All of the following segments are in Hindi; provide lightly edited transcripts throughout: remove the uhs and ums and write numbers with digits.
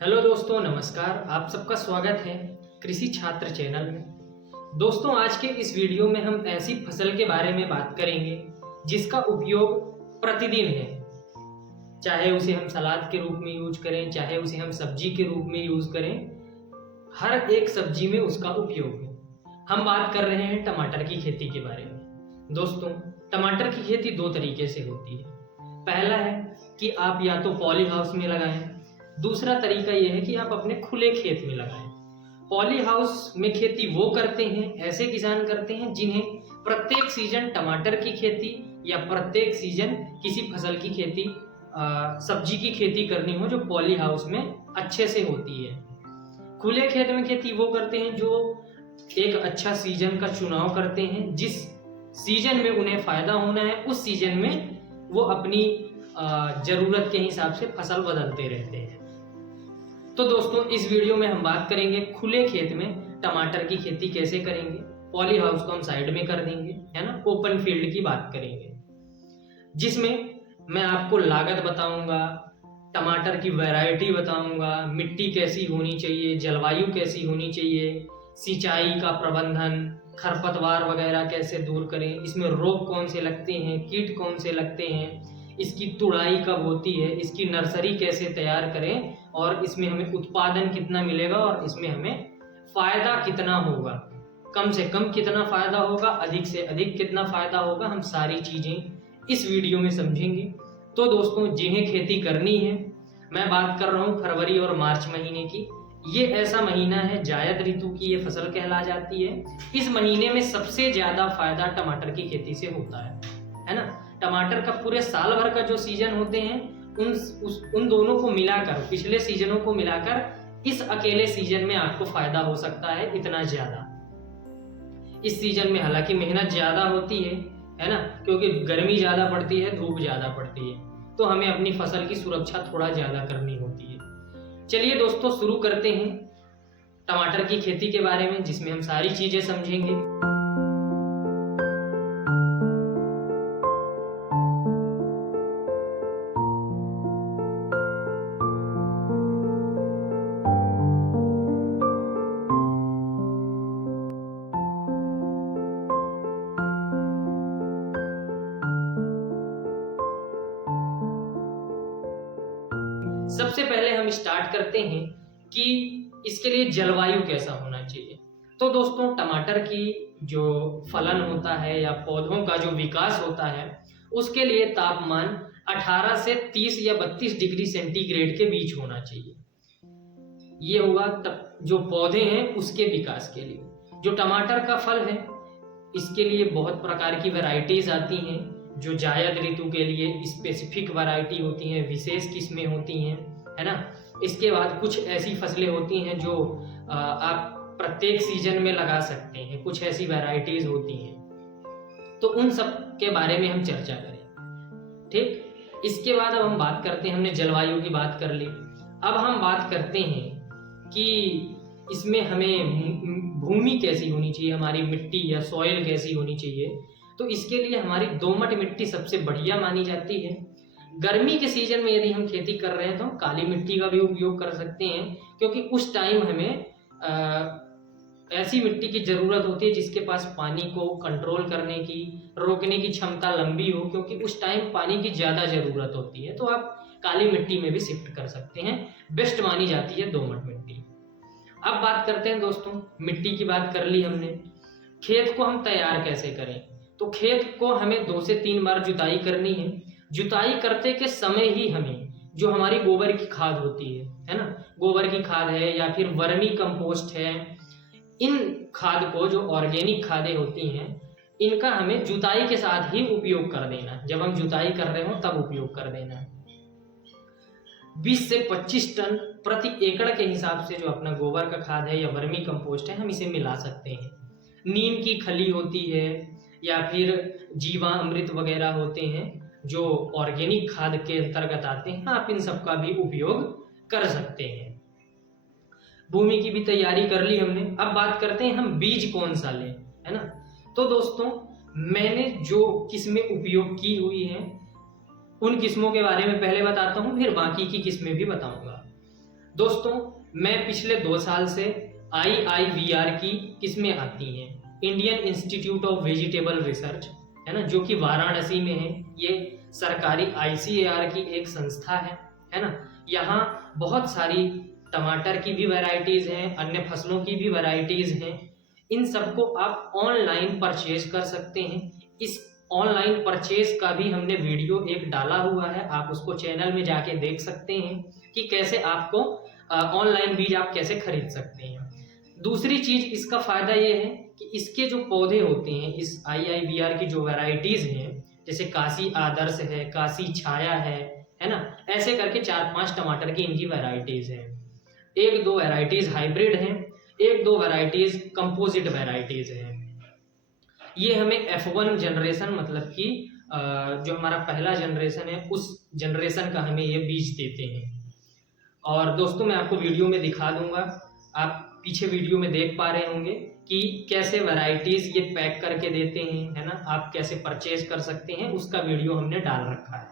हेलो दोस्तों, नमस्कार। आप सबका स्वागत है कृषि छात्र चैनल में। दोस्तों, आज के इस वीडियो में हम ऐसी फसल के बारे में बात करेंगे जिसका उपयोग प्रतिदिन है। चाहे उसे हम सलाद के रूप में यूज करें, चाहे उसे हम सब्जी के रूप में यूज करें, हर एक सब्जी में उसका उपयोग है। हम बात कर रहे हैं टमाटर की खेती के बारे में। दोस्तों, टमाटर की खेती दो तरीके से होती है। पहला है कि आप या तो पॉली हाउस में लगाएं, दूसरा तरीका यह है कि आप अपने खुले खेत में लगाएं। पॉली हाउस में खेती वो करते हैं, ऐसे किसान करते हैं जिन्हें प्रत्येक सीजन टमाटर की खेती या प्रत्येक सीजन किसी फसल की खेती, सब्जी की खेती करनी हो, जो पॉली हाउस में अच्छे से होती है। खुले खेत में खेती वो करते हैं जो एक अच्छा सीजन का चुनाव करते हैं। जिस सीजन में उन्हें फायदा होना है उस सीजन में वो अपनी जरूरत के हिसाब से फसल बदलते रहते हैं। तो दोस्तों, इस वीडियो में हम बात करेंगे खुले खेत में टमाटर की खेती कैसे करेंगे। पॉली हाउस को हम साइड में कर देंगे, है ना। ओपन फील्ड की बात करेंगे जिसमें मैं आपको लागत बताऊंगा, टमाटर की वैरायटी बताऊंगा, मिट्टी कैसी होनी चाहिए, जलवायु कैसी होनी चाहिए, सिंचाई का प्रबंधन, खरपतवार वगैरह कैसे दूर करें, इसमें रोग कौन से लगते हैं, कीट कौन से लगते हैं, इसकी तुड़ाई कब होती है, इसकी नर्सरी कैसे तैयार करें और इसमें हमें उत्पादन कितना मिलेगा और इसमें हमें फायदा कितना होगा, कम से कम कितना फायदा होगा, अधिक से अधिक कितना फायदा होगा, हम सारी चीजें इस वीडियो में समझेंगे। तो दोस्तों, जिन्हें खेती करनी है, मैं बात कर रहा हूँ फरवरी और मार्च महीने की। ये ऐसा महीना है, जायद ऋतु की ये फसल कहला जाती है। इस महीने में सबसे ज्यादा फायदा टमाटर की खेती से होता है ना। टमाटर का पूरे साल भर का जो सीजन होते हैं उन दोनों को मिलाकर, पिछले सीजनों को मिलाकर इस अकेले सीजन में आपको फायदा हो सकता है इतना ज्यादा। इस सीजन में हालांकि मेहनत ज्यादा होती है ना, क्योंकि गर्मी ज्यादा पड़ती है, धूप ज्यादा पड़ती है, तो हमें अपनी फसल की सुरक्षा थोड़ा ज्यादा करनी होती है। चलिए दोस्तों, शुरू करते हैं टमाटर की खेती के बारे में, जिसमें हम सारी चीजें समझेंगे। सबसे पहले हम स्टार्ट करते हैं कि इसके लिए जलवायु कैसा होना चाहिए। तो दोस्तों, टमाटर की जो फलन होता है या पौधों का जो विकास होता है उसके लिए तापमान 18 से 30 या 32 डिग्री सेंटीग्रेड के बीच होना चाहिए। ये होगा जो पौधे हैं उसके विकास के लिए। जो टमाटर का फल है, इसके लिए बहुत प्रकार की वैरायटीज आती हैं, जो जायद ऋतु के लिए स्पेसिफिक वैरायटी होती हैं, विशेष किस्में होती हैं, है ना। इसके बाद कुछ ऐसी फसलें होती हैं जो आप प्रत्येक सीजन में लगा सकते हैं, कुछ ऐसी वैरायटीज होती हैं। तो उन सब के बारे में हम चर्चा करें, ठीक। इसके बाद अब हम बात करते हैं, हमने जलवायु की बात कर ली, अब हम बात करते हैं कि इसमें हमें भूमि कैसी होनी चाहिए, हमारी मिट्टी या सॉइल कैसी होनी चाहिए। तो इसके लिए हमारी दोमट मिट्टी सबसे बढ़िया मानी जाती है। गर्मी के सीजन में यदि हम खेती कर रहे हैं तो हम काली मिट्टी का भी उपयोग कर सकते हैं, क्योंकि उस टाइम हमें ऐसी मिट्टी की जरूरत होती है जिसके पास पानी को कंट्रोल करने की, रोकने की क्षमता लंबी हो, क्योंकि उस टाइम पानी की ज्यादा जरूरत होती है। तो आप काली मिट्टी में भी शिफ्ट कर सकते हैं, बेस्ट मानी जाती है दोमट मिट्टी। अब बात करते हैं दोस्तों, मिट्टी की बात कर ली हमने, खेत को हम तैयार कैसे करें। तो खेत को हमें 2 से 3 बार जुताई करनी है। जुताई करते के समय ही हमें जो हमारी गोबर की खाद होती है ना, गोबर की खाद है या फिर वर्मी कंपोस्ट है, इन खाद को, जो ऑर्गेनिक खादें होती हैं, इनका हमें जुताई के साथ ही उपयोग कर देना। जब हम जुताई कर रहे हो तब उपयोग कर देना। 20 से 25 टन प्रति एकड़ के हिसाब से जो अपना गोबर का खाद है या वर्मी कंपोस्ट है, हम इसे मिला सकते हैं। नीम की खली होती है या फिर जीवामृत वगैरह होते हैं जो ऑर्गेनिक खाद के अंतर्गत आते हैं, आप इन सब का भी उपयोग कर सकते हैं। भूमि की भी तैयारी कर ली हमने। अब बात करते हैं हम बीज कौन सा लें, है ना। तो दोस्तों, मैंने जो किस्में उपयोग की हुई हैं उन किस्मों के बारे में पहले बताता हूं, फिर बाकी की किस्में भी बताऊंगा। दोस्तों मैं पिछले 2 साल से IIVR की किस्में आती हैं, Indian institute of vegetable research, है ना, जो कि वाराणसी में है। ये सरकारी ICAR की एक संस्था है ना। यहाँ बहुत सारी टमाटर की भी वैरायटीज हैं, अन्य फसलों की भी वैरायटीज हैं। इन सबको आप ऑनलाइन परचेज कर सकते हैं। इस ऑनलाइन परचेज का भी हमने वीडियो एक डाला हुआ है, आप उसको चैनल में जाके देख सकते हैं कि कैसे आपको ऑनलाइन बीज आप कैसे खरीद सकते हैं। दूसरी चीज इसका फायदा ये है कि इसके जो पौधे होते हैं, इस IIVR की जो वैरायटीज हैं, जैसे काशी आदर्श है, काशी छाया है ना, ऐसे करके 4-5 टमाटर की इनकी वैरायटीज हैं। 1-2 वैरायटीज हाइब्रिड हैं, 1-2 वैरायटीज कंपोजिट वैरायटीज हैं। ये हमें F1 जनरेशन, मतलब कि जो हमारा पहला जनरेशन है, उस जनरेशन का हमें ये बीज देते हैं। और दोस्तों मैं आपको वीडियो में दिखा दूंगा, आप पीछे वीडियो में देख पा रहे होंगे कि कैसे वैरायटीज ये पैक करके देते हैं, है ना, आप कैसे परचेज कर सकते हैं, उसका वीडियो हमने डाल रखा है।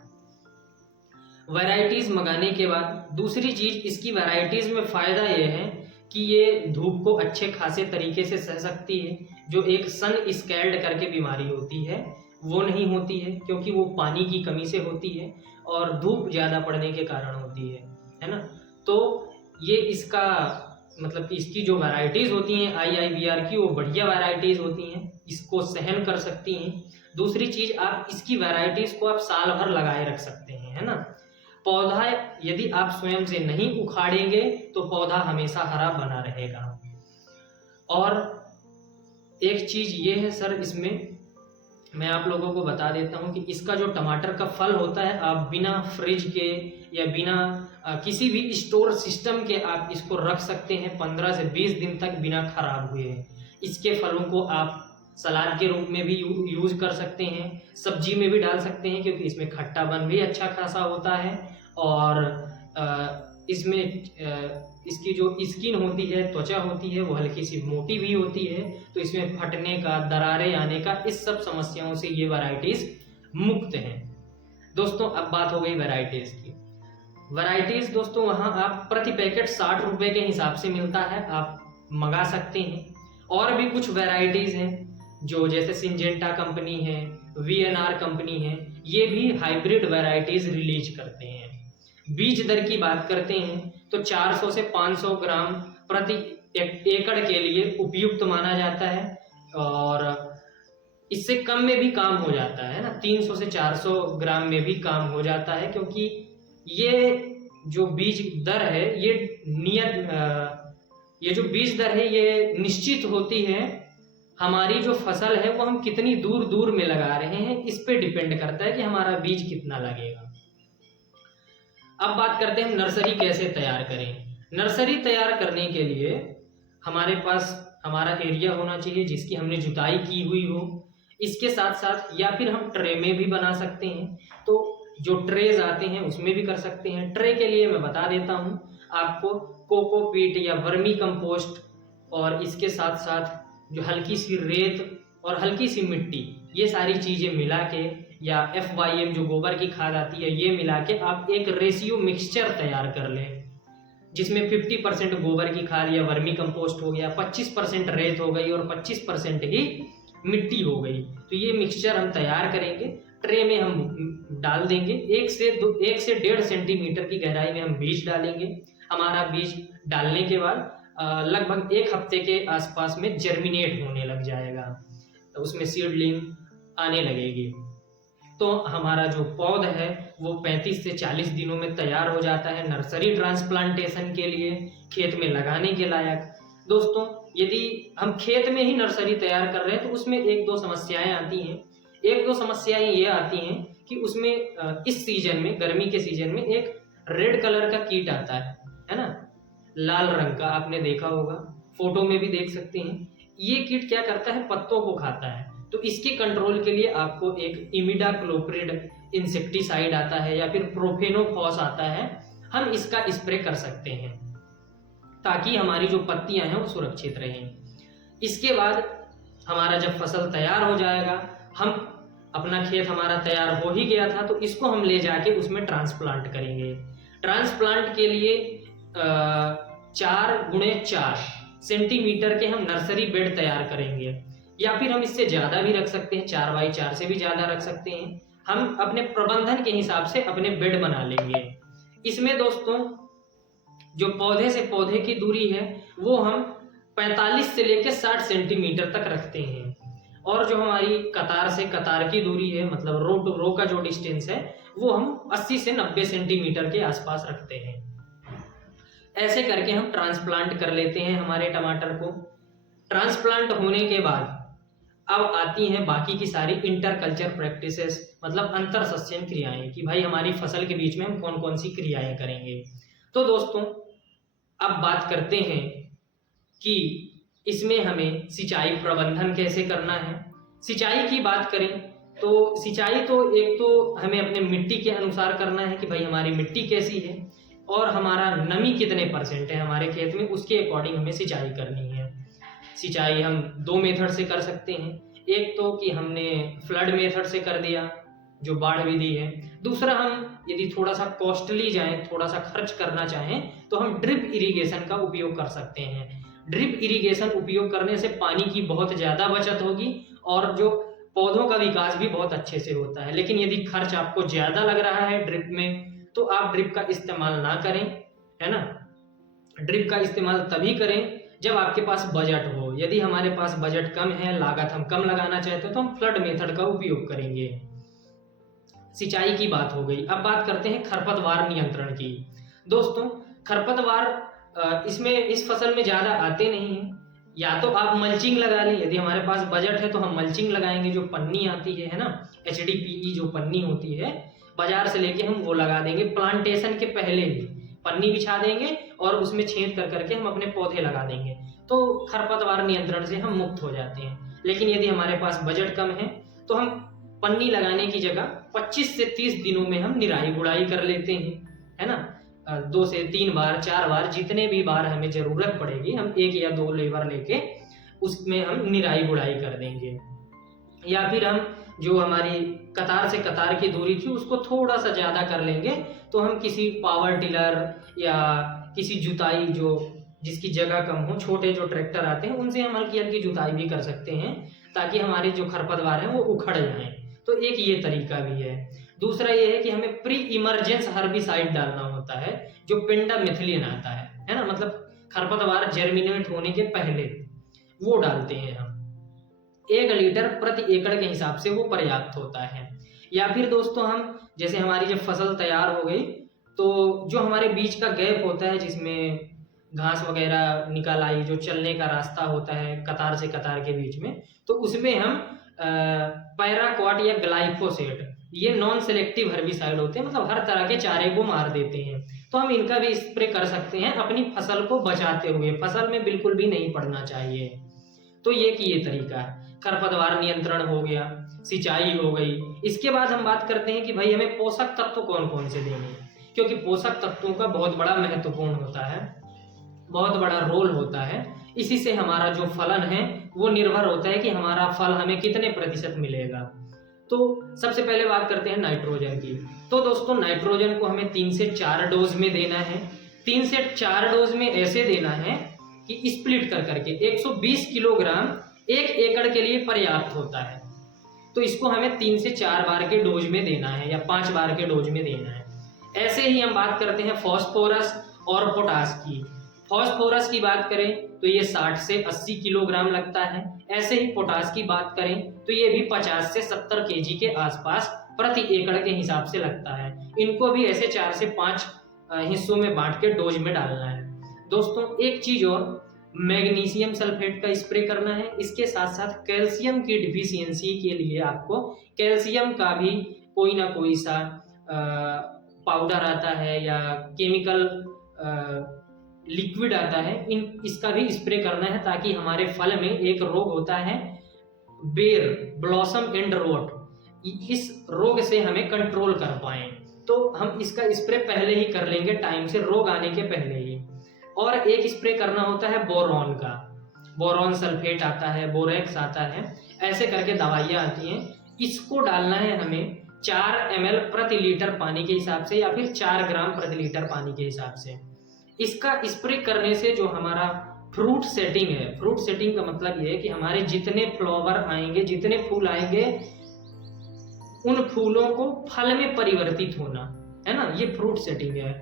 वैरायटीज मंगाने के बाद दूसरी चीज, इसकी वैरायटीज में फायदा ये है कि ये धूप को अच्छे खासे तरीके से सह सकती है। जो एक सन स्कैल्ड करके बीमारी होती है वो नहीं होती है, क्योंकि वो पानी की कमी से होती है और धूप ज़्यादा पड़ने के कारण होती है ना। तो ये इसका मतलब कि इसकी जो वैरायटीज़ होती हैं IIVR की, वो बढ़िया वैरायटीज़ होती हैं, इसको सहन कर सकती हैं। दूसरी चीज़, आप इसकी वैरायटीज़ को आप साल भर लगाए रख सकते हैं, है ना। पौधा यदि आप स्वयं से नहीं उखाड़ेंगे तो पौधा हमेशा हरा बना रहेगा। और एक चीज़ ये है सर, इसमें मैं आप लोगों को बता देता हूँ कि इसका जो टमाटर का फल होता है, आप बिना फ्रिज के या बिना किसी भी स्टोर सिस्टम के आप इसको रख सकते हैं 15 से 20 दिन तक बिना खराब हुए। इसके फलों को आप सलाद के रूप में भी यूज कर सकते हैं, सब्जी में भी डाल सकते हैं, क्योंकि इसमें खट्टापन भी अच्छा खासा होता है। और इसमें इसकी जो स्किन होती है, त्वचा होती है, वो हल्की सी मोटी भी होती है, तो इसमें फटने का, दरारें आने का, इस सब समस्याओं से ये वैरायटीज मुक्त हैं। दोस्तों अब बात हो गई वैरायटीज की। वैरायटीज दोस्तों वहाँ आप प्रति पैकेट 60 रुपए के हिसाब से मिलता है, आप मंगा सकते हैं। और भी कुछ वैरायटीज हैं जो जैसे सिंजेंटा कंपनी है, VNR कंपनी है, ये भी हाइब्रिड वैरायटीज रिलीज करते हैं। बीज दर की बात करते हैं तो 400 से 500 ग्राम प्रति एकड़ के लिए उपयुक्त माना जाता है, और इससे कम में भी काम हो जाता है ना, 300 से 400 ग्राम में भी काम हो जाता है, क्योंकि ये जो बीज दर है ये जो बीज दर है ये निश्चित होती है। हमारी जो फसल है वो हम कितनी दूर दूर में लगा रहे हैं, इस पे डिपेंड करता है कि हमारा बीज कितना लगेगा। अब बात करते हैं नर्सरी कैसे तैयार करें। नर्सरी तैयार करने के लिए हमारे पास हमारा एरिया होना चाहिए जिसकी हमने जुताई की हुई हो। इसके साथ साथ या फिर हम ट्रे में भी बना सकते हैं, तो जो ट्रेज आते हैं उसमें भी कर सकते हैं। ट्रे के लिए मैं बता देता हूँ आपको, कोकोपीट या वर्मी कंपोस्ट और इसके साथ साथ जो हल्की सी रेत और हल्की सी मिट्टी, ये सारी चीज़ें मिला के, या FYM जो गोबर की खाद आती है, ये मिला के आप एक रेशियो मिक्सचर तैयार कर लें, जिसमें 50% गोबर की खाद या वर्मी कंपोस्ट हो गया, 25% रेत हो गई और 25% ही मिट्टी हो गई। तो ये मिक्सचर हम तैयार करेंगे, ट्रे में हम डाल देंगे। 1 से 1.5 सेंटीमीटर की गहराई में हम बीज डालेंगे। हमारा बीज डालने के बाद लगभग 1 हफ्ते के आसपास में जर्मिनेट होने लग जाएगा, तो उसमें सीडलिंग आने लगेगी। तो हमारा जो पौधा है वो 35 से 40 दिनों में तैयार हो जाता है नर्सरी ट्रांसप्लांटेशन के लिए, खेत में लगाने के लायक। दोस्तों यदि हम खेत में ही नर्सरी तैयार कर रहे हैं तो उसमें 1-2 समस्याएं आती हैं। 1-2 समस्याएं ये आती हैं कि उसमें इस सीजन में, गर्मी के सीजन में, एक रेड कलर का कीट आता है ना, लाल रंग का, आपने देखा होगा, फोटो में भी देख सकते हैं। ये कीट क्या करता है, पत्तों को खाता है। तो इसके कंट्रोल के लिए आपको एक इमिडाक्लोप्रिड इंसेक्टिसाइड आता है या फिर प्रोफेनोफॉस आता है, हम इसका स्प्रे कर सकते हैं ताकि हमारी जो पत्तियां हैं वो सुरक्षित रहें। इसके बाद हमारा जब फसल तैयार हो जाएगा, हम अपना खेत हमारा तैयार हो ही गया था, तो इसको हम ले जाके उसमें ट्रांसप्लांट करेंगे। ट्रांसप्लांट के लिए 4x4 सेंटीमीटर के हम नर्सरी बेड तैयार करेंगे, या फिर हम इससे ज़्यादा भी रख सकते हैं, 4x4 से भी ज़्यादा रख सकते हैं। हम अपने प्रबंधन के हिसाब से अपने बेड बना लेंगे। इसमें दोस्तों जो पौधे से पौधे की दूरी है वो हम 45 से लेकर 60 सेंटीमीटर तक रखते हैं, और जो हमारी कतार से कतार की दूरी है, मतलब रो टू रो का जो डिस्टेंस है, वो हम 80 से 90 सेंटीमीटर के आसपास रखते हैं। ऐसे करके हम ट्रांसप्लांट कर लेते हैं हमारे टमाटर को। ट्रांसप्लांट होने के बाद अब आती हैं बाकी की सारी इंटरकल्चर प्रैक्टिसेस, मतलब अंतर सस्यन क्रियाएं, कि भाई हमारी फसल के बीच में हम कौन कौन सी क्रियाएं करेंगे। तो दोस्तों अब बात करते हैं कि इसमें हमें सिंचाई प्रबंधन कैसे करना है। सिंचाई की बात करें तो सिंचाई तो एक तो हमें अपने मिट्टी के अनुसार करना है कि भाई हमारी मिट्टी कैसी है और हमारा नमी कितने % है हमारे खेत में, उसके अकॉर्डिंग हमें सिंचाई करनी है। सिंचाई हम 2 मेथड से कर सकते हैं। एक तो कि हमने फ्लड मेथड से कर दिया, जो बाढ़ विधि है। दूसरा, हम यदि थोड़ा सा कॉस्टली जाएं, थोड़ा सा खर्च करना चाहें, तो हम ड्रिप इरिगेशन का उपयोग कर सकते हैं। ड्रिप इरिगेशन उपयोग करने से पानी की बहुत ज़्यादा बचत होगी और जो पौधों का विकास भी बहुत अच्छे से होता है। लेकिन यदि खर्च आपको ज़्यादा लग रहा है ड्रिप में, तो आप ड्रिप का इस्तेमाल ना करें, है ना। ड्रिप का इस्तेमाल तभी करें जब आपके पास बजट हो। यदि हमारे पास बजट कम है, लागत हम कम लगाना चाहते हैं, तो हम फ्लड मेथड का उपयोग करेंगे। सिंचाई की बात हो गई। अब बात करते हैं खरपतवार नियंत्रण की। दोस्तों खरपतवार इसमें इस फसल में ज़्यादा आते नहीं हैं। या तो आप मल्चिंग लगा लें, यदि हमारे पास बजट है तो हम मल्चिंग लगाएंगे। जो पन्नी आती है ना, HDPE जो पन्नी होती है बाजार से लेके, हम वो लगा देंगे। प्लांटेशन के पहले ही पन्नी बिछा देंगे और उसमें छेद कर करके हम अपने पौधे लगा देंगे, तो खरपतवार नियंत्रण से हम मुक्त हो जाते हैं। लेकिन यदि हमारे पास बजट कम है तो हम पन्नी लगाने की जगह 25 से 30 दिनों में हम निराई गुड़ाई कर लेते हैं, है ना। 2 से 3 बार 4 बार जितने भी बार हमें ज़रूरत पड़ेगी, हम 1 या 2 लेबर लेके उसमें हम निराई गुड़ाई कर देंगे। या फिर हम जो हमारी कतार से कतार की दूरी थी उसको थोड़ा सा ज़्यादा कर लेंगे, तो हम किसी पावर टिलर या किसी जुताई जो जिसकी जगह कम हो, छोटे जो ट्रैक्टर आते हैं उनसे हम हल्की हल्की जुताई भी कर सकते हैं, ताकि हमारे जो खरपतवार हैं वो उखड़ जाएं। तो एक ये तरीका भी है। दूसरा ये है कि हमें प्री इमरजेंस हर्बिसाइड डालना होता है, जो पेंडामिथिलिन आता है ना, मतलब खरपतवार जर्मिनेट होने के पहले वो डालते हैं हम। 1 लीटर प्रति एकड़ के हिसाब से वो पर्याप्त होता है। या फिर दोस्तों हम जैसे हमारी जब फसल तैयार हो गई, तो जो हमारे बीच का गैप होता है जिसमें घास वगैरह निकल आई, जो चलने का रास्ता होता है कतार से कतार के बीच में, तो उसमें हम पैराक्वाट या ग्लाइफोसेट, ये नॉन सेलेक्टिव हर्बिसाइड होते हैं, मतलब हर तरह के चारे को मार देते हैं। तो हम इनका भी स्प्रे कर सकते हैं अपनी फसल को बचाते हुए, फसल में बिल्कुल भी नहीं पड़ना चाहिए। तो ये तरीका है। खरपतवार नियंत्रण हो गया, सिंचाई हो गई। इसके बाद हम बात करते हैं कि भाई हमें पोषक तत्व कौन कौन से देंगे, क्योंकि पोषक तत्वों का बहुत बड़ा महत्वपूर्ण होता है, बहुत बड़ा रोल होता है। इसी से हमारा जो फलन है वो निर्भर होता है कि हमारा फल हमें कितने % मिलेगा। तो सबसे पहले बात करते हैं नाइट्रोजन की। तो दोस्तों नाइट्रोजन को हमें 3 से 4 डोज में देना है। 3 से 4 डोज में ऐसे देना है कि स्प्लिट कर करके 120 किलोग्राम 1 एकड़ के लिए पर्याप्त होता है। तो इसको हमें 3 से 4 बार के डोज में देना है या 5 बार के डोज में देना है। ऐसे ही हम बात करते हैं फॉस्फोरस और पोटास की। फॉस्फोरस की बात करें तो ये 60 से 80 किलोग्राम लगता है। ऐसे ही पोटास की बात करें तो ये भी 50 से 70 केजी के आसपास प्रति एकड़ के हिसाब से लगता है। इनको भी ऐसे 4 से 5 हिस्सों में बांट के डोज में डालना है। दोस्तों एक चीज और, मैग्नीशियम सल्फेट का स्प्रे करना है। इसके साथ साथ कैल्शियम की डिफिशियंसी के लिए आपको कैल्शियम का भी कोई ना कोई सा पाउडर आता है या केमिकल लिक्विड आता है, इसका भी स्प्रे करना है, ताकि हमारे फल में एक रोग होता है बेर ब्लॉसम एंड रोट, इस रोग से हमें कंट्रोल कर पाएं। तो हम इसका स्प्रे पहले ही कर लेंगे, टाइम से, रोग आने के पहले ही। और एक स्प्रे करना होता है बोरॉन का, बोरॉन सल्फेट आता है, बोरेक्स आता है, ऐसे करके दवाइयाँ आती हैं। इसको डालना है हमें 4 ml प्रति लीटर पानी के हिसाब से या फिर 4 ग्राम प्रति लीटर पानी के हिसाब से। इसका स्प्रे करने से जो हमारा फ्रूट सेटिंग है, फ्रूट सेटिंग का मतलब ये है कि हमारे जितने फ्लावर आएंगे, जितने फूल आएंगे, उन फूलों को फल में परिवर्तित होना, है ना, ये फ्रूट सेटिंग है।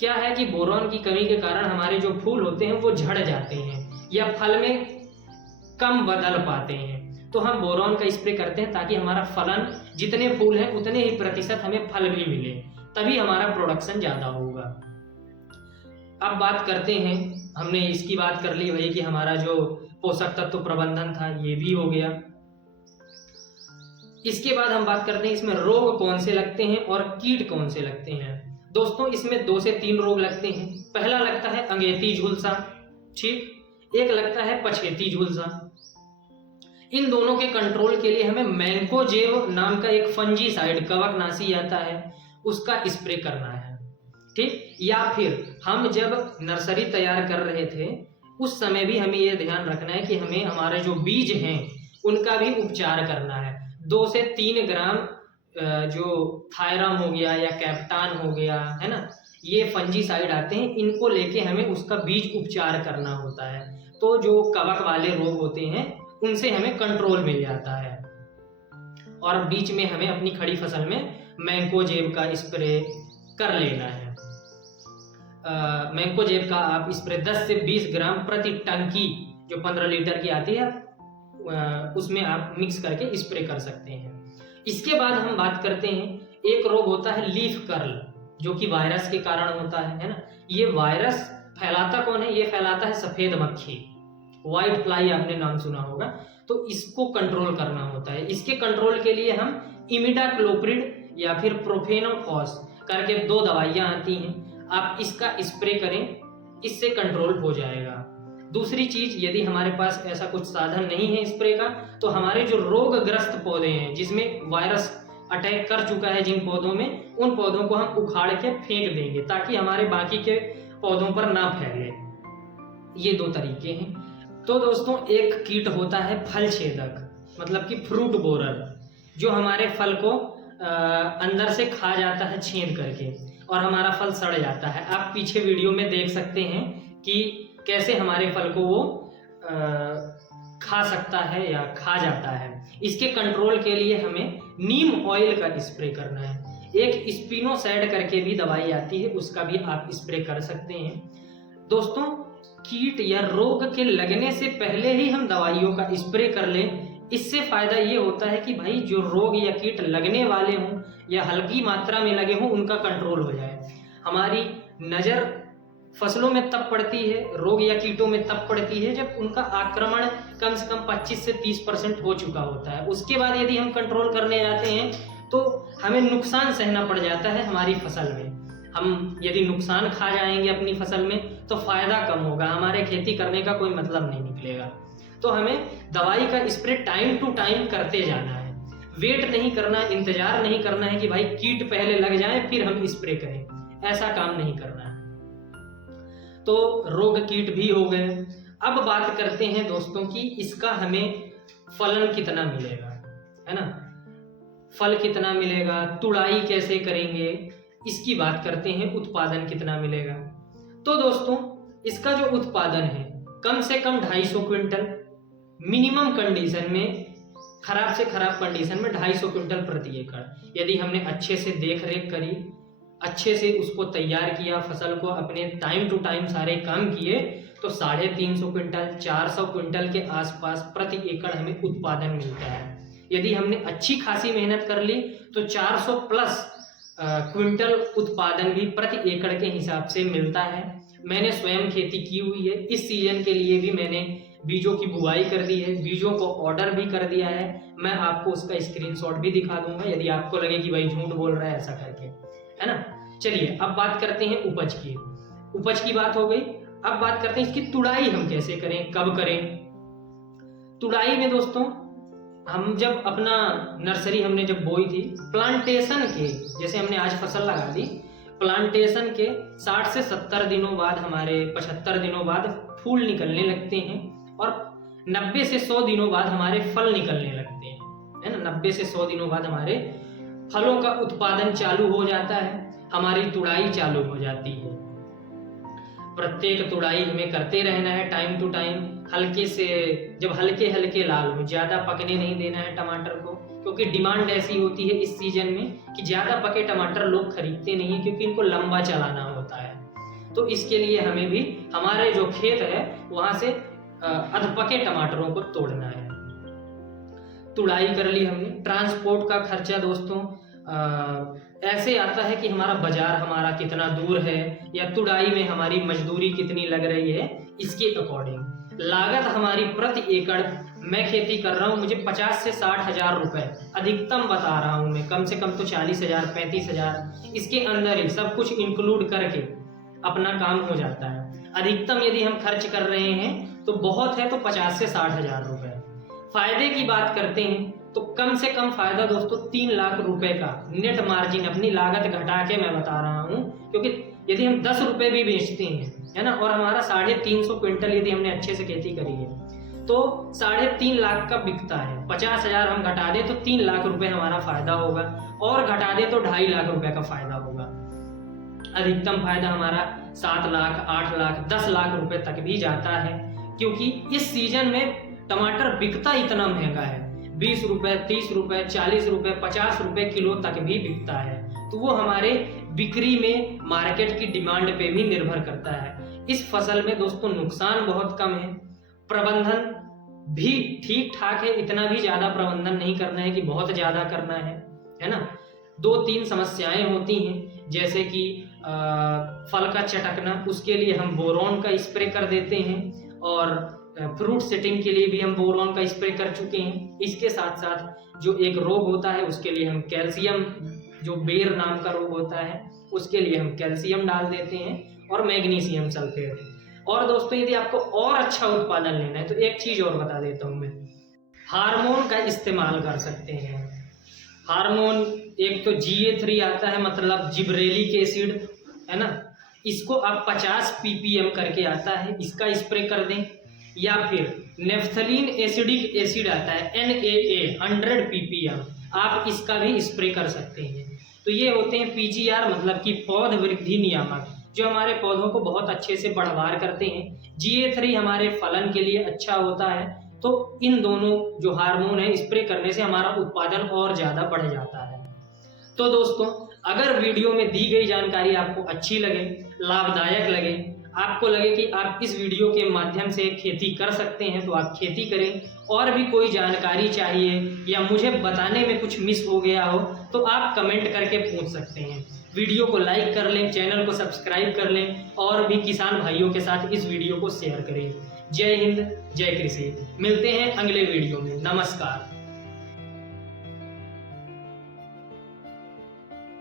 क्या है कि बोरॉन की कमी के कारण हमारे जो फूल होते हैं वो झड़ जाते हैं या फल में कम बदल पाते हैं, तो हम बोरॉन का स्प्रे करते हैं ताकि हमारा फलन, जितने फूल हैं उतने ही प्रतिशत हमें फल भी मिले, तभी हमारा प्रोडक्शन ज्यादा होगा। अब बात करते हैं, हमने इसकी बात कर ली भाई कि हमारा जो पोषक तत्व प्रबंधन था ये भी हो गया। इसके बाद हम बात करते हैं इसमें रोग कौन से लगते हैं और कीट कौन से लगते हैं। दोस्तों इसमें 2 से 3 रोग लगते हैं। पहला लगता है अंगेती झुलसा, ठीक, एक लगता है पछेती झुलसा। इन दोनों के कंट्रोल के लिए हमें मैंकोजेब नाम का एक फंजीसाइड, कवकनाशी आता है, उसका स्प्रे करना है, ठीक। या फिर हम जब नर्सरी तैयार कर रहे थे उस समय भी हमें यह ध्यान रखना है कि हमें हमारे जो बीज हैं उनका भी उपचार करना है। 2 से 3 ग्राम जो थायराम हो गया या कैप्टान हो गया, है ना, ये फंजीसाइड आते हैं, इनको लेके हमें उसका बीज उपचार करना होता है, तो जो कवक वाले रोग होते हैं उनसे हमें कंट्रोल मिल जाता है। और बीच में हमें अपनी खड़ी फसल में मैंकोजेब का स्प्रे कर लेना है। मैंकोजेब का आप स्प्रे 10 से 20 ग्राम प्रति टंकी, जो 15 लीटर की आती है, उसमें आप मिक्स करके स्प्रे कर सकते हैं। इसके बाद हम बात करते हैं, एक रोग होता है लीफ कर्ल, जो कि वायरस के कारण होता है ना। ये वायरस फैलाता कौन है? ये फैलाता है सफेद मक्खी, व्हाइट फ्लाई आपने नाम सुना होगा। तो इसको कंट्रोल करना होता है। इसके कंट्रोल के लिए हम इमिडाक्लोप्रिड या फिर प्रोफेनोफॉस करके 2 दवाइयां आती हैं, आप इसका स्प्रे करें, इससे कंट्रोल हो जाएगा। दूसरी चीज, यदि हमारे पास ऐसा कुछ साधन नहीं है स्प्रे का, तो हमारे जो रोगग्रस्त पौधे हैं जिसमें वायरस अटैक कर चुका है जिन पौधों में, उन पौधों को हम उखाड़ के फेंक देंगे ताकि हमारे बाकी के पौधों पर ना फैले। ये 2 तरीके हैं। तो दोस्तों एक कीट होता है फल छेदक, मतलब कि फ्रूट बोरर, जो हमारे फल को अंदर से खा जाता है छेद करके और हमारा फल सड़ जाता है। आप पीछे वीडियो में देख सकते हैं कि कैसे हमारे फल को वो खा सकता है या खा जाता है। इसके कंट्रोल के लिए हमें नीम ऑयल का स्प्रे करना है। एक स्पिनोसाइड करके भी दवाई आती है, उसका भी आप स्प्रे कर सकते हैं। दोस्तों कीट या रोग के लगने से पहले ही हम दवाइयों का स्प्रे कर लें, इससे फायदा ये होता है कि भाई जो रोग या कीट लगने वाले हों या हल्की मात्रा में लगे हों उनका कंट्रोल हो जाए। हमारी नजर फसलों में तब पड़ती है, रोग या कीटों में तब पड़ती है जब उनका आक्रमण कम से कम 25 से 30% हो चुका होता है। उसके बाद यदि हम कंट्रोल करने जाते हैं तो हमें नुकसान सहना पड़ जाता है हमारी फसल में। हम यदि नुकसान खा जाएंगे अपनी फसल में तो फायदा कम होगा, हमारे खेती करने का कोई मतलब नहीं निकलेगा। तो हमें दवाई का स्प्रे टाइम टू टाइम करते जाना है, वेट नहीं करना, इंतजार नहीं करना है कि भाई कीट पहले लग जाए फिर हम स्प्रे करें, ऐसा काम नहीं करना है। तो रोग कीट भी हो गए। अब बात करते हैं दोस्तों कि इसका हमें फलन कितना मिलेगा, है ना, फल कितना मिलेगा, तुड़ाई कैसे करेंगे, इसकी बात करते हैं, उत्पादन कितना मिलेगा। तो दोस्तों इसका जो उत्पादन है कम से कम 250 क्विंटल, मिनिमम कंडीशन में, खराब से खराब कंडीशन में 250 क्विंटल प्रति एकड़। यदि हमने अच्छे से देख रेख करी, अच्छे से उसको तैयार किया, फसल को अपने टाइम टू टाइम सारे काम किए, तो 350 क्विंटल 400 क्विंटल के आसपास प्रति एकड़ हमें उत्पादन मिलता है। यदि हमने अच्छी खासी मेहनत कर ली तो 400 प्लस क्विंटल उत्पादन भी प्रति एकड़ के हिसाब से मिलता है। मैंने स्वयं खेती की हुई है, इस सीजन के लिए भी मैंने बीजों की बुआई कर दी है, बीजों को ऑर्डर भी कर दिया है। मैं आपको उसका स्क्रीनशॉट भी दिखा दूंगा यदि आपको लगे कि भाई झूठ बोल रहा है ऐसा करके, है ना। चलिए अब बात करते हैं उपज की। उपज की बात हो गई, अब बात करते हैं इसकी तुड़ाई हम कैसे करें, कब करें। तुड़ाई में दोस्तों हम जब अपना नर्सरी हमने जब बोई थी, प्लांटेशन के, जैसे हमने आज फसल लगा दी, प्लांटेशन के 60 से 70 दिनों बाद, हमारे 75 दिनों बाद फूल निकलने लगते हैं और 90 से 100 दिनों बाद हमारे फल निकलने लगते हैं, है ना। 90 से 100 दिनों बाद हमारे फलों का उत्पादन चालू हो जाता है, हमारी तुड़ाई चालू हो जाती है। प्रत्येक तुड़ाई हमें करते रहना है टाइम टू टाइम, हल्के से, जब हल्के हल्के लाल हो, ज़्यादा पकने नहीं देना है टमाटर को, क्योंकि डिमांड ऐसी होती है इस सीजन में कि ज़्यादा पके टमाटर लोग खरीदते नहीं है, क्योंकि इनको लंबा चलाना होता है। तो इसके लिए हमें भी हमारे जो खेत है वहाँ से अधपके टमाटरों को तोड़ना है। तुड़ाई कर ली हमने। ट्रांसपोर्ट का खर्चा दोस्तों ऐसे आता है कि हमारा बाजार हमारा कितना दूर है या तुड़ाई में हमारी मजदूरी कितनी लग रही है, इसके अकॉर्डिंग लागत हमारी प्रति एकड़, मैं खेती कर रहा हूँ, मुझे 50 से 60 हजार रुपए अधिकतम बता रहा हूँ मैं, कम से कम तो 40 हजार 35 हजार, इसके अंदर ही सब कुछ इंक्लूड करके अपना काम हो जाता है। अधिकतम यदि हम खर्च कर रहे हैं तो बहुत है तो 50 से 60 हजार रुपए। फायदे की बात करते हैं तो कम से कम फायदा दोस्तों 3 लाख रुपए का नेट मार्जिन, अपनी लागत घटा के मैं बता रहा हूँ, क्योंकि यदि हम 10 रुपए भी बेचते हैं, है ना, और हमारा 350 क्विंटल यदि हमने अच्छे से खेती करी है तो 3.5 लाख का बिकता है। 50 हजार हम घटा दे तो 3 लाख रुपए हमारा फायदा होगा, और घटा दे तो 2.5 लाख रुपए का फायदा होगा। अधिकतम फायदा हमारा 7 लाख 8 लाख 10 लाख रुपए तक भी जाता है, क्योंकि इस सीजन में टमाटर बिकता इतना महंगा है, 20 रुपए 30 रुपए 40 रुपए 50 रुपए किलो तक भी बिकता है। तो वो हमारे बिक्री में मार्केट की डिमांड पे भी निर्भर करता है। इस फसल में दोस्तों नुकसान बहुत कम है, प्रबंधन भी ठीक ठाक है, इतना भी ज्यादा प्रबंधन नहीं करना है कि बहुत ज्यादा करना है ना। 2-3 समस्याएं होती हैं, जैसे कि फल का चटकना, उसके लिए हम बोरॉन का स्प्रे कर देते हैं, और फ्रूट सेटिंग के लिए भी हम बोरॉन का स्प्रे कर चुके हैं। इसके साथ साथ जो एक रोग होता है उसके लिए हम कैल्शियम, जो बेर नाम का रोग होता है उसके लिए हम कैल्शियम डाल देते हैं, और मैग्नीशियम सल्फेट। और दोस्तों यदि आपको और अच्छा उत्पादन लेना है तो एक चीज और बता देता हूं मैं, हार्मोन का इस्तेमाल कर सकते हैं। हार्मोन एक तो GA3 आता है, मतलब जिब्रेलिक एसिड, है ना, इसको आप 50 ppm करके आता है, इसका स्प्रे कर दें, या फिर नेफ्थलीन एसिडिक एसिड आता है NaA 100 ppm, आप इसका भी स्प्रे कर सकते हैं। तो ये होते हैं PGR, मतलब कि पौध वृद्धि नियामक, जो हमारे पौधों को बहुत अच्छे से बढ़वार करते हैं। GA3 हमारे फलन के लिए अच्छा होता है। तो इन दोनों जो हार्मोन है स्प्रे करने से हमारा उत्पादन और ज्यादा बढ़ जाता है। तो दोस्तों अगर वीडियो में दी गई जानकारी आपको अच्छी लगे, लाभदायक लगे, आपको लगे कि आप इस वीडियो के माध्यम से खेती कर सकते हैं तो आप खेती करें। और भी कोई जानकारी चाहिए या मुझे बताने में कुछ मिस हो गया हो तो आप कमेंट करके पूछ सकते हैं। वीडियो को लाइक कर लें, चैनल को सब्सक्राइब कर लें, और भी किसान भाइयों के साथ इस वीडियो को शेयर करें। जय हिंद, जय कृषि। मिलते हैं अगले वीडियो में। नमस्कार।